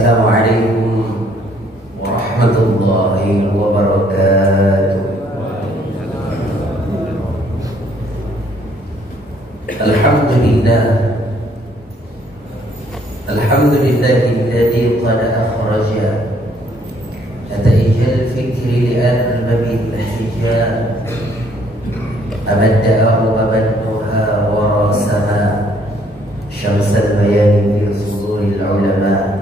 Assalamualaikum warahmatullahi wabarakatuh. Alhamdulillahilladzi qad akhraja nataijal fikri li'arbabil hijab amadda arbaban nuha wa rasama syamsal bayani fi suduril ulama.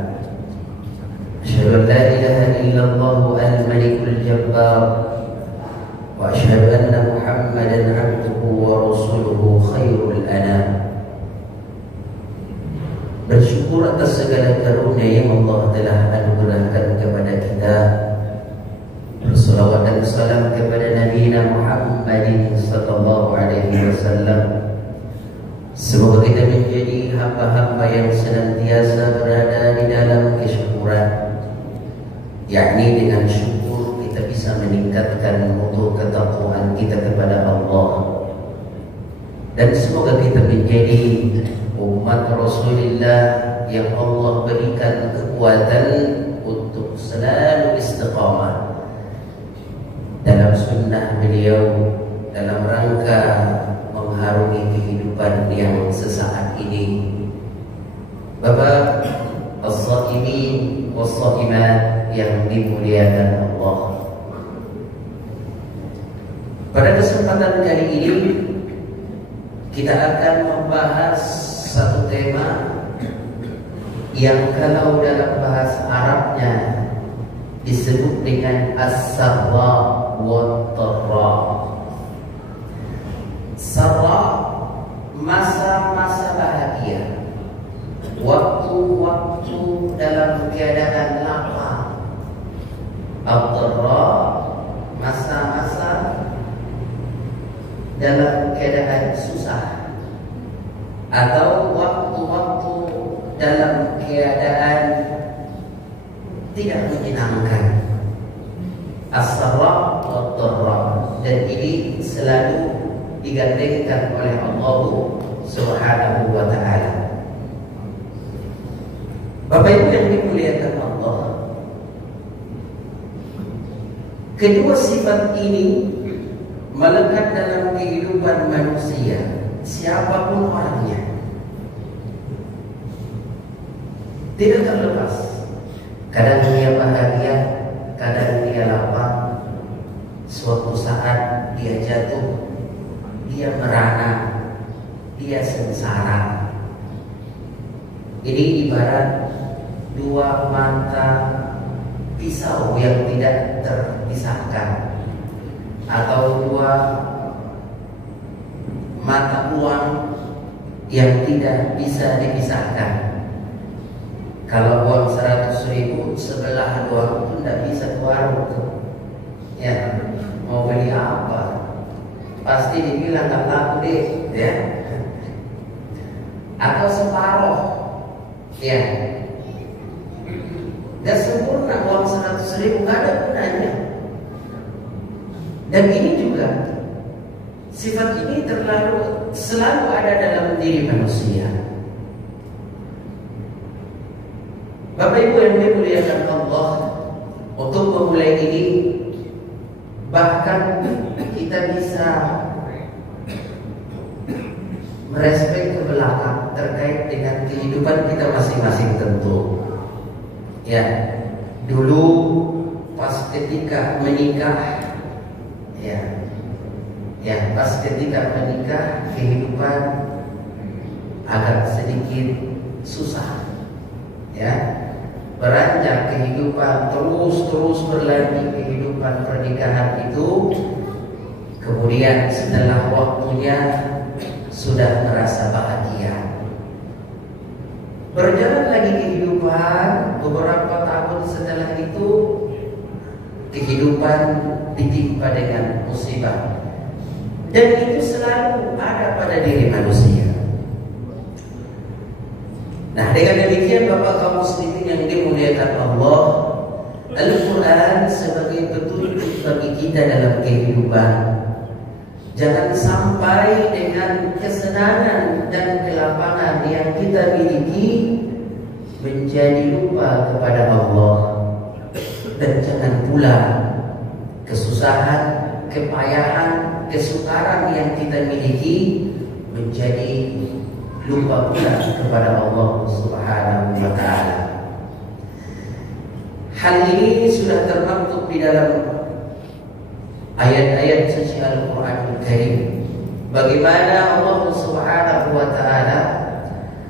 Asyhadu an la ilaha illallah al-malikul jabbar wa asyhadu anna Muhammadan abduhu wa rasuluhu khairul anam. Bersyukur atas segala karunia yang Allah telah anugerahkan kepada kita. Bersalawat dan salam kepada Nabi Muhammadin sallallahu alaihi wasallam. Semoga kita menjadi hamba-hamba yang senantiasa berada di dalam kesyukuran, yakni dengan syukur kita bisa meningkatkan mutu ketakwaan kita kepada Allah. Dan semoga kita menjadi umat Rasulullah yang Allah berikan kekuatan untuk selalu istiqamah dalam sunnah beliau dalam rangka mengharungi kehidupan yang sesaat ini. Bapak as-shaimin was-shaimat yang dimuliakan Allah, pada kesempatan kali ini kita akan membahas satu tema yang kalau dalam bahasa Arabnya disebut dengan as-sarra wa tarra. Sarra, masa-masa bahagia, waktu-waktu dalam keadaan lapang. At-tarra, masa-masa dalam keadaan susah, atau waktu-waktu dalam keadaan tidak menyenangkan. As-sarra wa dharra, dan ini selalu digandengkan oleh Allah Subhanahu wa ta'ala. Bapak Ibu yang dimuliakan Allah, kedua sifat ini melekat dalam kehidupan manusia, siapapun orangnya, tidak terlepas. Kadang dia bahagia, kadang dia lapang. Suatu saat dia jatuh, dia merana, dia sengsara. Ini ibarat dua mata pisau yang tidak terpisahkan, atau dua mata uang yang tidak bisa dipisahkan. Kalau uang 100.000 sebelah doang itu tidak bisa ke warung tuh. Ya, mau beli apa? Pasti dibilang nggak laku deh, ya. Atau separuh, ya. Gak sempurna uang 100.000, nggak ada gunanya. Dan ini juga sifat ini selalu ada dalam diri manusia. Bapak Ibu yang dimuliakan Allah, untuk memulai ini bahkan kita bisa merespek ke belakang terkait dengan kehidupan kita masing-masing tentu. Ya, dulu pas ketika menikah, pas ketika menikah kehidupan agak sedikit susah, ya. Beranjak kehidupan terus berlanjut kehidupan pernikahan itu, kemudian setelah waktunya sudah merasa bahagia. Berjalan lagi kehidupan, beberapa tahun setelah itu kehidupan ditimpa dengan musibah, dan itu selalu ada pada diri manusia. Nah, dengan demikian Bapak kaum muslimin yang dimuliakan Allah, Al-Quran sebagai petunjuk bagi kita dalam kehidupan. Jangan sampai dengan kesenangan dan kelapangan yang kita miliki menjadi lupa kepada Allah, dan jangan pula kesusahan, kepayahan, kesukaran yang kita miliki menjadi lupa pula kepada Allah Subhanahu wa Ta'ala. Hal ini sudah termaktub di dalam ayat-ayat suci Al-Quranul Karim. Bagaimana Allah Subhanahu wa Ta'ala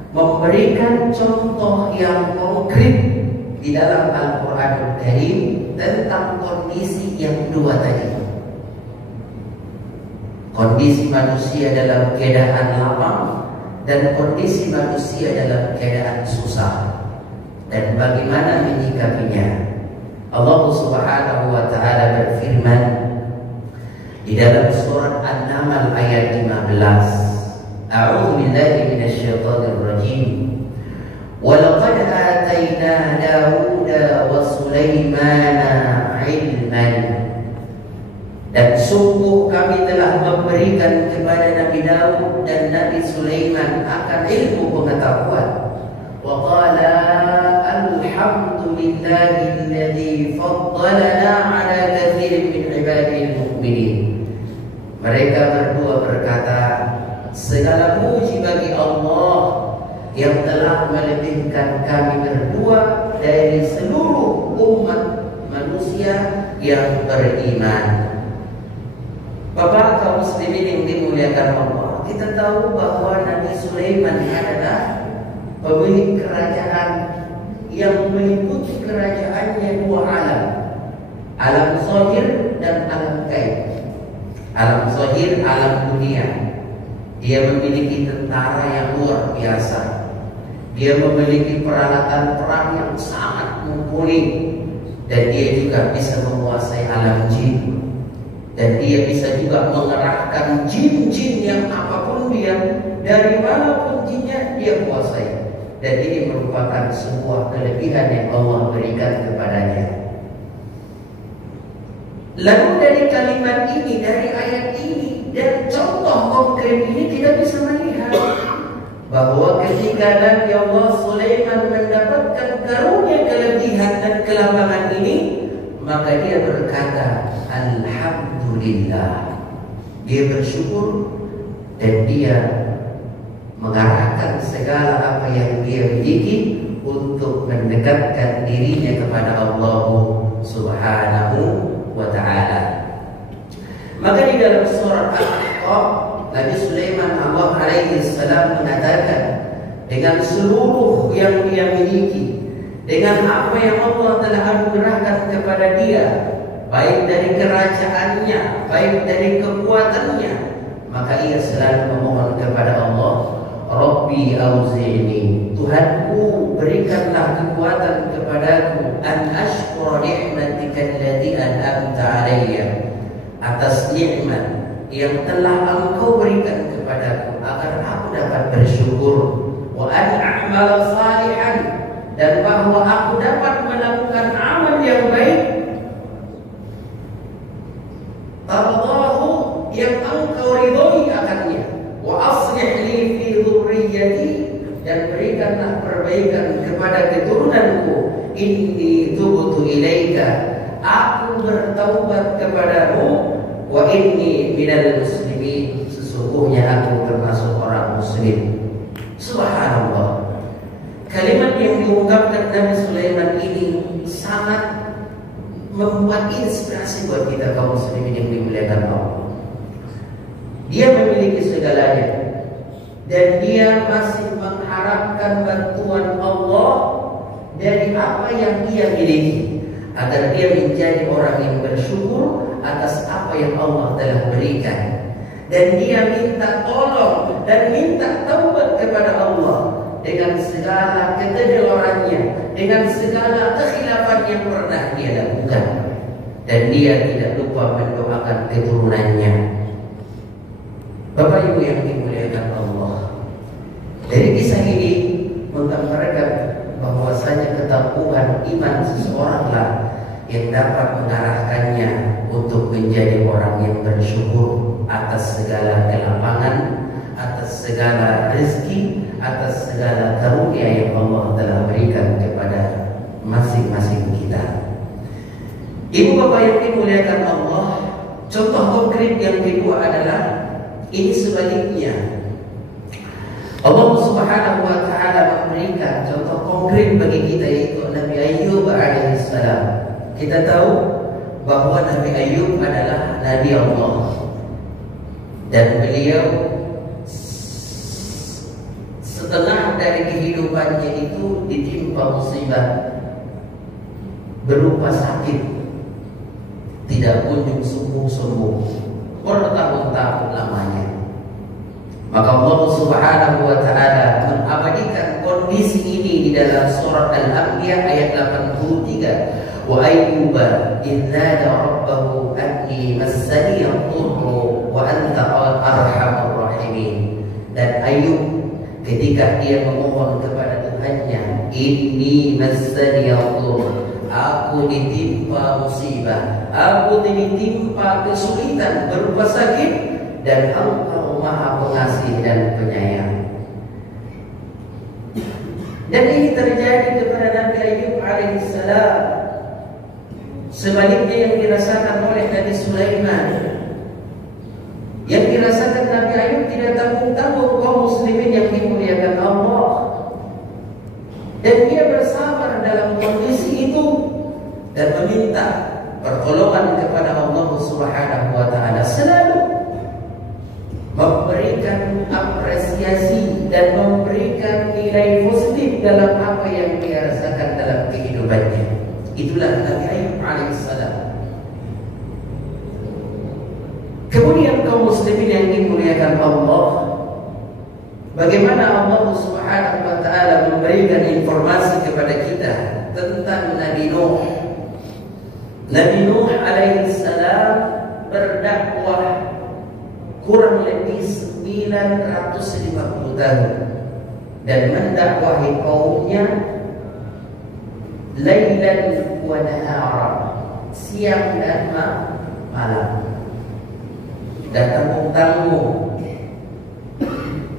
memberikan contoh yang konkret di dalam Al-Quranul Karim tentang kondisi yang dua tadi. Kondisi manusia dalam keadaan lapang dan kondisi manusia dalam keadaan susah, dan bagaimana menyikapinya. Allah Subhanahu wa Ta'ala berfirman di dalam surat An-Naml ayat 15, A'udzu billahi minasyaitonir rajim. Wa laqad atayna Dawuda wa Sulaimana ilman. Dan sungguh kami telah memberikan kepada Nabi Daud dan Nabi Sulaiman akan ilmu pengetahuan. Wa qala alhamdulillahi alladzi faddalana ala katsirin min ibadihi al-mu'minin. Mereka berdua berkata, segala puji bagi Allah yang telah melebihkan kami berdua dari seluruh umat manusia yang beriman. Bapak kaum muslimin yang dimuliakan Allah, kita tahu bahwa Nabi Sulaiman adalah pemilik kerajaan yang meliputi kerajaannya dua alam, alam zahir dan alam gaib. Alam zahir, alam dunia. Dia memiliki tentara yang luar biasa. Dia memiliki peralatan perang yang sangat mumpuni, dan dia juga bisa menguasai alam jin. Dan dia bisa juga mengerahkan jin-jin yang apapun dia, dari manapun jinnya dia kuasai. Dan ini merupakan sebuah kelebihan yang Allah berikan kepadanya. Lalu dari kalimat ini, dari ayat ini, dan contoh konkret ini kita bisa melihat bahwa ketika Nabi Allah Sulaiman mendapatkan karunia kelebihan dan kelapangan ini, maka dia berkata alhamdulillah. Dia bersyukur dan dia mengarahkan segala apa yang dia miliki untuk mendekatkan dirinya kepada Allah Subhanahu wa Ta'ala. Maka di dalam surat Al-Ahqaf, Nabi Sulaiman alaihi salam mengatakan, dengan seluruh yang dia miliki, dengan apa yang Allah telah anugerahkan kepada dia, baik dari kerajaannya, baik dari kekuatannya, maka ia selalu memohon kepada Allah, Rabbi auzi'ni, Tuhanku berikanlah kekuatan kepadaku, an ashkura ni'matika allati an'amta alayya, atas nikmat yang telah Engkau berikan kepadaku, agar aku dapat bersyukur, wa an a'mal salihan, dan bahwa aku dapat melakukan amal yang baik, tardahu, yang Engkau ridhoi akannya, wa aslih li fi dzurriyyati, dan berikanlah perbaikan kepada keturunanku, inni tubtu ilaika, aku bertaubat kepadamu, wa inni minal muslimin, sesungguhnya aku termasuk orang muslim. Subhanallah. Kalimat yang diungkapkan Nabi Sulaiman ini sangat membuat inspirasi buat kita kaum muslimin yang dimuliakan Allah. Dia memiliki segalanya, dan dia masih mengharapkan bantuan Allah dari apa yang dia miliki, agar dia menjadi orang yang bersyukur atas apa yang Allah telah berikan. Dan dia minta tolong dan minta taubat kepada Allah dengan segala ketidaklorannya, dengan segala kekhilafan yang pernah dia lakukan. Dan dia tidak lupa mendoakan keturunannya. Bapak Ibu yang dimuliakan Allah, dari kisah ini menggambarkan bahwasanya keteguhan iman seseoranglah yang dapat mengarahkannya untuk menjadi orang yang bersyukur atas segala kelapangan, atas segala rezeki, atas segala karunia yang Allah telah berikan kepada masing-masing kita. Ibu bapak yang dimuliakan Allah, contoh konkret yang kedua adalah ini sebaliknya. Allah Subhanahu wa taala memberikan contoh konkret bagi kita, yaitu Nabi Ayyub alaihissalam. Kita tahu bahwa Nabi Ayyub adalah Nabi Allah, dan beliau setengah dari kehidupannya itu ditimpa musibah berupa sakit, tidak kunjung sembuh-sembuh bertahun-tahun lamanya. Maka Allah Subhanahu wa taala mengabadikan kondisi ini di dalam surat Al-Anbiya ayat 83. Wa ayyuba idznada rabbahu anni massani yadhurru wa anta arhamur rahimin. Dan Ayub ketika dia memohon kepada Tuhannya, inni massani yadhurru, aku ditimpa musibah, aku ditimpa kesulitan berupa sakit, dan Engkau Maha Pengasih dan Penyayang. Dan ini terjadi kepada Nabi Ayyub alaihissalam. Sebaliknya yang dirasakan oleh Nabi Sulaiman, yang dirasakan Nabi Ayyub tidak tanggung-tanggung, kaum muslimin yang dimuliakan Allah. Dan dia bersabar dalam kondisi itu dan meminta pertolongan kepada Allah Subhanahu wa taala, selalu memberikan apresiasi dan memberikan nilai positif dalam apa yang dia rasakan dalam kehidupannya. Itulah Nabi Ayyub alaihissalam. Kemudian kaum muslimin yang dimuliakan Allah, bagaimana Allah Subhanahu wa taala memberikan informasi kepada kita tentang Nabi Nuh. Nabi Nuh alaihissalam berdakwah kurang lebih 950 tahun dan mendakwahi kaumnya lailan wa nahara, siang dan malam. Dan tanggung-tanggung.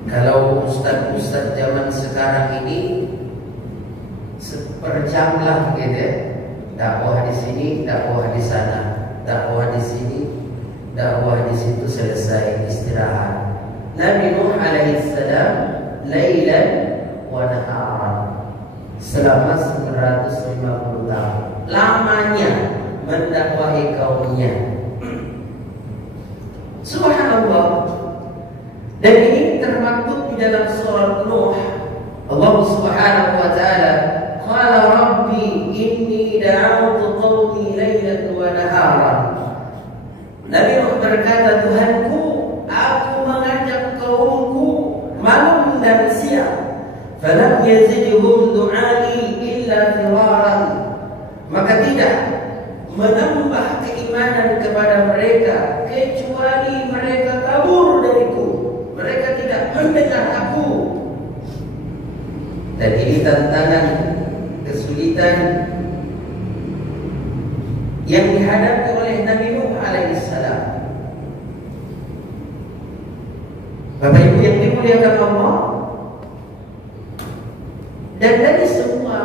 Kalau ustaz-ustaz zaman sekarang ini seperjam lah gitu ya. Dakwah di sini, dakwah di sana, dakwah di sini, dakwah di situ, selesai, istirahat. Nabi Nuh alaihissalam lailan wa naharan, selama 950 tahun lamanya mendakwahi kaumnya. Subhanallah. Dan ini termaktub di dalam surat Nuh. Allah Subhanahu wa taala qala rabbi inni da'awtu qaumi lailan wa naharan. Nabi Nuh berkata, Tuhanku, aku mengajak kaumku malam dan siang. Falam yazidhum du'ai illa firaran. Maka tidak menambah keimanan kepada mereka kecuali mereka kabur dariku. Mereka tidak mendengar aku. Dan ini tantangan, kesulitan yang dihadapi oleh Nabi Nuh alaihissalam. Bapak Ibu yang dimuliakan Allah, dan dari semua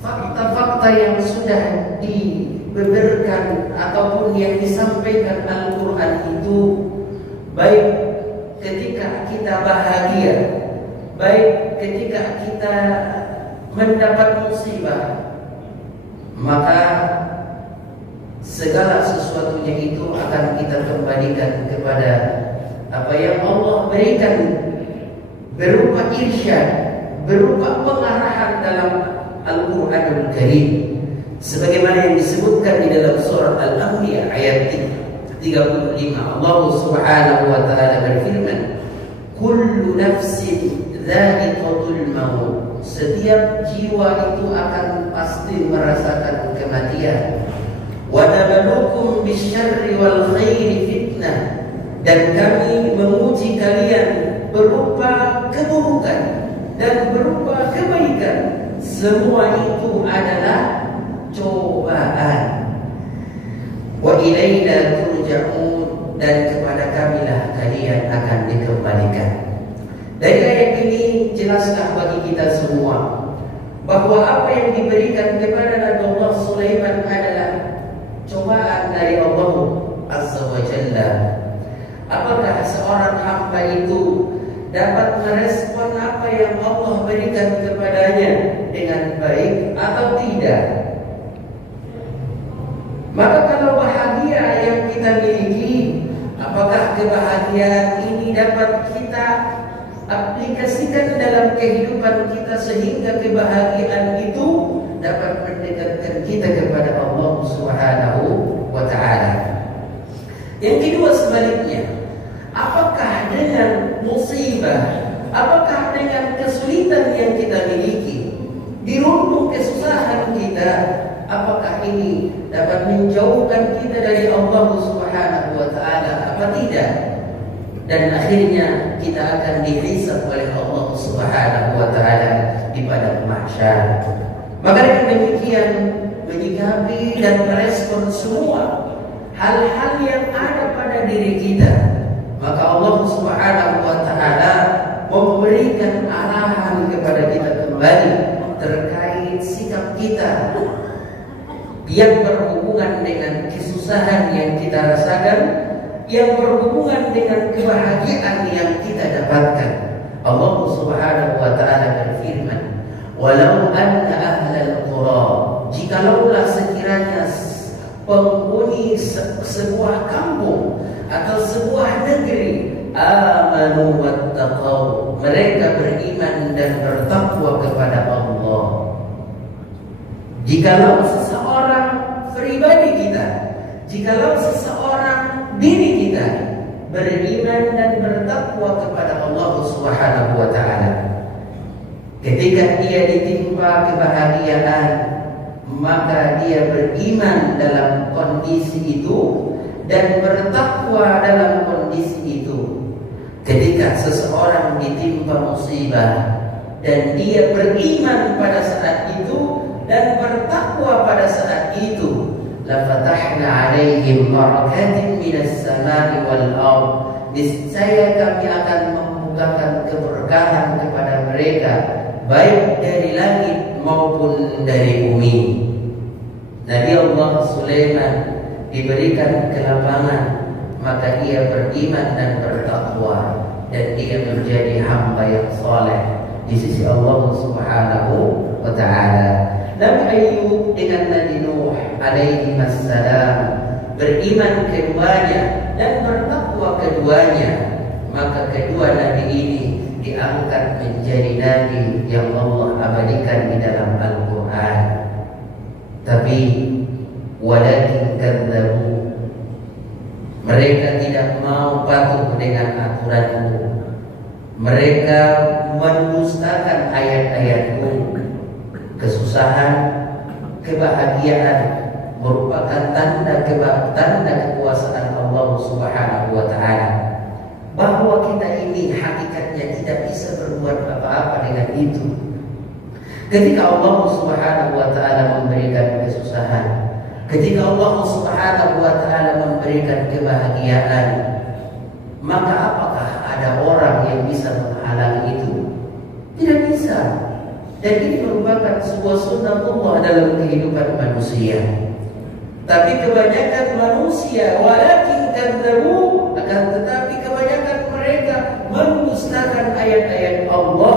fakta-fakta yang sudah dibeberkan ataupun yang disampaikan Al-Quran itu, baik ketika kita bahagia, baik ketika kita mendapat musibah, maka segala sesuatunya itu akan kita kembalikan kepada apa yang Allah berikan berupa irsyad, berupa pengarahan dalam Al-Quranul Karim, sebagaimana yang disebutkan di dalam surat Al-Anbiya ayat 35. Allah Subhanahu wa taala berfirman, kullu nafsin dha'iqatul maut, setiap jiwa itu akan pasti merasakan kematian. Wa nabluukum bisyarri wal khairi fitnah, dan kami menguji kalian berupa keburukan dan berupa kebaikan. Semua itu adalah cobaan. Wa ilaina turja'un, dan kepada kamilah kalian akan dikembalikan. Dari ayat ini jelaslah bagi kita semua bahwa apa yang diberikan kepada Nabi Allah Sulaiman adalah cobaan dari Allah Azza wa Jalla. Apakah seorang hamba itu dapat merespon apa yang Allah berikan kepadanya dengan baik atau tidak? Maka kalau bahagia yang kita miliki, apakah kebahagiaan ini dapat kita aplikasikan dalam kehidupan kita sehingga kebahagiaan itu dapat mendekatkan kita kepada Allah Subhanahu wa Ta'ala? Yang kedua sebaliknya, apakah dengan musibah, apakah dengan kesulitan yang kita miliki, dirundung kesusahan kita, apakah ini dapat menjauhkan kita dari Allah Subhanahu wa Ta'ala apa tidak? Dan akhirnya kita akan dihisab oleh Allah Subhanahu wa Ta'ala di padang mahsyar. Maka dengan demikian menyikapi dan merespon semua hal-hal yang ada pada diri kita, maka Allah Subhanahu wa Ta'ala memberikan arahan kepada kita kembali terkait sikap kita yang berhubungan dengan kesusahan yang kita rasakan, yang berhubungan dengan kebahagiaan yang kita dapatkan. Allah Subhanahu wa Ta'ala berfirman, "Walau anna ahlal qura", jikalaulah sekiranya penghuni sebuah kampung atau sebuah negeri, amanu wattaqau, mereka beriman dan bertakwa kepada Allah. Jikalau seseorang pribadi kita, jikalau seseorang diri kita beriman dan bertakwa kepada Allah Subhanahu wa Ta'ala, ketika dia ditimpa kebahagiaan, maka dia beriman dalam kondisi itu dan bertakwa dalam kondisi itu. Ketika seseorang ditimpa musibah dan dia beriman pada saat itu dan bertakwa pada saat itu, lafatahna alaihim barakatin minas samai wal ardh, niscaya kami akan membukakan keberkahan kepada mereka baik dari langit maupun dari bumi. Nabi Allah Sulaiman diberikan kelapangan, maka ia beriman dan bertakwa, dan dia menjadi hamba yang saleh di sisi Allah Subhanahu wa Ta'ala. Nabi Ayub dengan Nabi Nuh alaihi wassalam beriman keduanya dan bertakwa keduanya, maka kedua nabi ini diangkat menjadi nabi yang Allah abadikan di dalam Al-Quran. Tapi walakin kadzabu, mereka tidak mau patuh dengan aturanmu, mereka mendustakan ayat-ayatmu. Kesusahan, kebahagiaan merupakan tanda kekuasaan Allah Subhanahu wa Ta'ala, bahwa kita ini hakikatnya tidak bisa berbuat apa-apa dengan itu. Ketika Allah Subhanahu wa Ta'ala memberikan kesusahan, ketika Allah Subhanahu wa Ta'ala memberikan kebahagiaan, maka apakah ada orang yang bisa menghalangi itu? Tidak bisa. Dan ini merupakan sebuah sunnah Allah dalam kehidupan manusia. Tapi kebanyakan manusia walakin kadzabu, akan tetapi kebanyakan mereka mendustakan ayat-ayat Allah.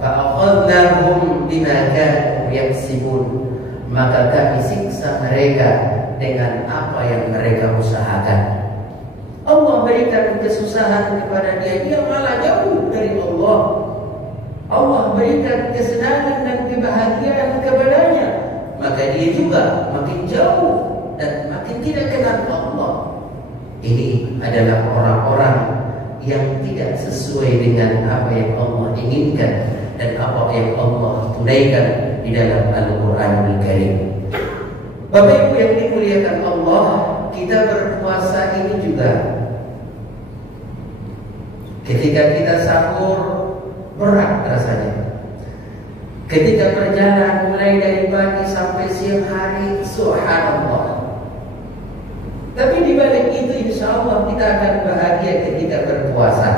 Fa'akhadnahum bima kanu yaksibun, maka kami siksa mereka dengan apa yang mereka usahakan. Allah berikan kesusahan kepada dia malah jauh dari Allah. Allah berikan kesenangan dan kebahagiaan kepadanya, maka dia juga makin jauh dan makin tidak kenal Allah. Ini adalah orang-orang yang tidak sesuai dengan apa yang Allah inginkan dan apa yang Allah tunaikan di dalam Al-Quranul Karim. Bapak Ibu yang dimuliakan Allah, kita berpuasa ini juga ketika kita sahur berat rasanya. Ketika berjalan mulai dari pagi sampai siang hari, subhanallah. Tapi di balik itu insya Allah kita akan bahagia ketika berpuasa.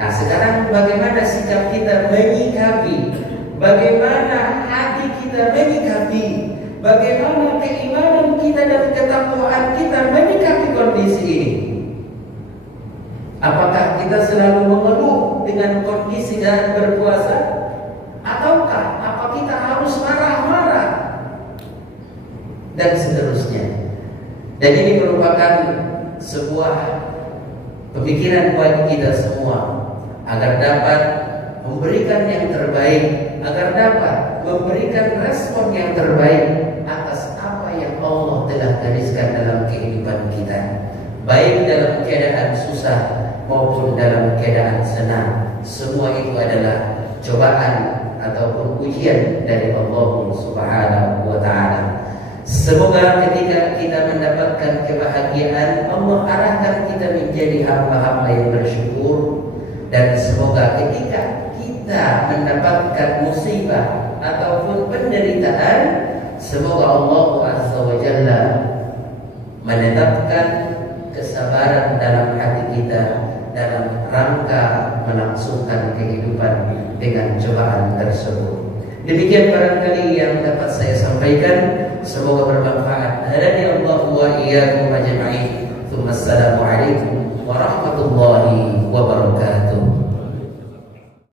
Nah sekarang bagaimana bagaimana hati kita menyikapi, bagaimana keimanan kita dan ketakwaan kita menyikapi kondisi ini. Apakah kita selalu mengeluh dengan kondisi saat berpuasa, ataukah apa kita harus marah-marah dan seterusnya. Dan ini merupakan sebuah pemikiran bagi kita semua agar dapat memberikan yang terbaik, agar dapat memberikan respon yang terbaik atas apa yang Allah telah gariskan dalam kehidupan kita, baik dalam keadaan susah maupun dalam keadaan senang. Semua itu adalah cobaan ataupun ujian dari Allah Subhanahu wa ta'ala. Semoga ketika kita mendapatkan kebahagiaan, Allah arahkan kita menjadi hamba-hamba yang bersyukur. Dan semoga ketika kita mendapatkan musibah ataupun penderitaan, semoga Allah Azza wa Jalla menetapkan kesabaran dalam hati kita dalam rangka melangsungkan kehidupan dengan cobaan tersebut. Demikian barangkali yang dapat saya sampaikan. Semoga bermanfaat. Hadani Allah wa iyyakum ajma'in. Assalamualaikum